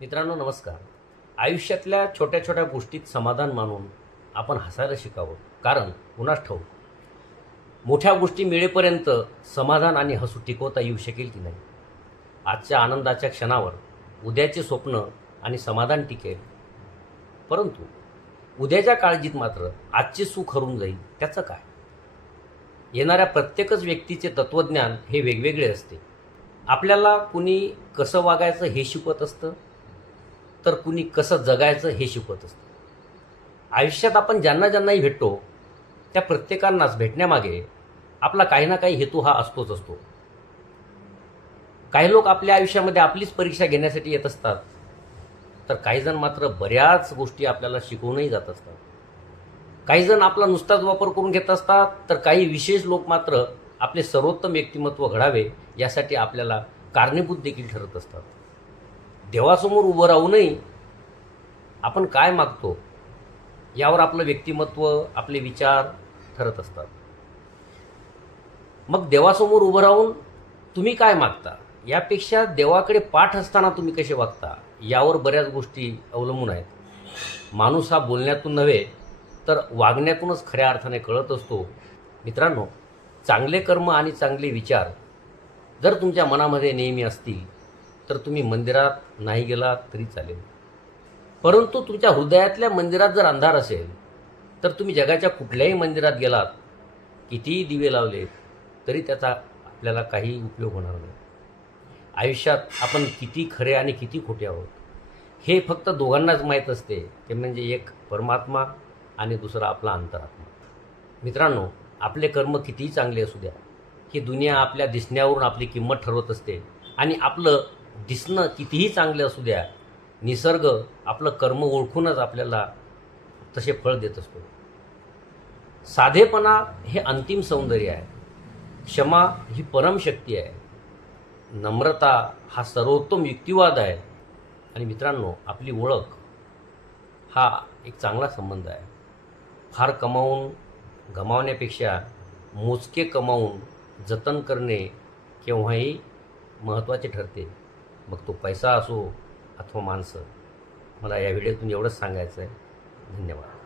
मित्रांनो नमस्कार. आयुष्यातल्या छोट्या छोट्या गोष्टीत समाधान मानून आपण हसायला शिकावं. कारण कुणास ठाऊक मोठ्या गोष्टी मिळेपर्यंत समाधान आणि हसू टिकवता येऊ शकेल की नाही. आजच्या आनंदाच्या क्षणावर उद्याचे स्वप्न आणि समाधान टिकेल, परंतु उद्याच्या काळजीत मात्र आजचे सुख हरून जाईल. त्याचं काय? येणाऱ्या प्रत्येकच व्यक्तीचे तत्त्वज्ञान हे वेगवेगळे असते. आपल्याला कुणी कसं वागायचं हे शिकवत असतं, तर कुणी कसं जगायचं हे शिकवत असतं. आयुष्यात आपण ज्यांना ज्यांनाही भेटतो त्या प्रत्येकांनाच भेटण्यामागे आपला काही ना काही हेतू हा असतोच असतो. काही लोक आपल्या आयुष्यामध्ये आपलीच परीक्षा घेण्यासाठी येत असतात, तर काही जण मात्र बऱ्याच गोष्टी आपल्याला शिकवूनही जात असतात. काही जण आपला नुसताच वापर करून घेत असतात, तर काही विशेष लोक मात्र आपले सर्वोत्तम व्यक्तिमत्व घडावे यासाठी आपल्याला कारणीभूत देखील ठरत असतात. देवासमोर उभं राहूनही आपण काय मागतो यावर आपलं व्यक्तिमत्व, आपले विचार ठरत असतात. मग देवासमोर उभं राहून तुम्ही काय मागता यापेक्षा देवाकडे पाठ असताना तुम्ही कसे वागता यावर बऱ्याच गोष्टी अवलंबून आहेत. माणूस हा बोलण्यातून नव्हे तर वागण्यातूनच खऱ्या अर्थाने कळत असतो. मित्रांनो, चांगले कर्म आणि चांगले विचार जर तुमच्या मनामध्ये नेहमी असतील तर तुम्ही मंदिरात नाही गेलात तरी चालेल, परंतु तुमच्या हृदयातल्या मंदिरात जर अंधार असेल तर तुम्ही जगाच्या कुठल्याही मंदिरात गेलात, कितीही दिवे लावले तरी त्याचा आपल्याला काही उपयोग होणार नाही. आयुष्यात आपण किती खरे आणि किती खोटे आहोत हे फक्त दोघांनाच माहीत असते, ते म्हणजे एक परमात्मा आणि दुसरा आपला अंतरात्मा. मित्रांनो, आपले कर्म कितीही चांगले असू द्या, ही दुनिया आपल्या दिसण्यावरून आपली किंमत ठरवत असते. आणि आपलं दिसणं कितीही चांगलं असू द्या, निसर्ग आपलं कर्म ओळखूनच आपल्याला तसे फळ देत असतो. साधेपणा हे अंतिम सौंदर्य आहे. क्षमा ही परमशक्ती आहे. नम्रता हा सर्वोत्तम युक्तिवाद आहे. आणि मित्रांनो, आपली ओळख हा एक चांगला संबंध आहे. फार कमावून गमावण्यापेक्षा मोजके कमावून जतन करणे केव्हाही महत्त्वाचे ठरते, मग तो पैसा असो अथवा माणसं. मला या व्हिडिओतून एवढंच सांगायचं आहे. धन्यवाद.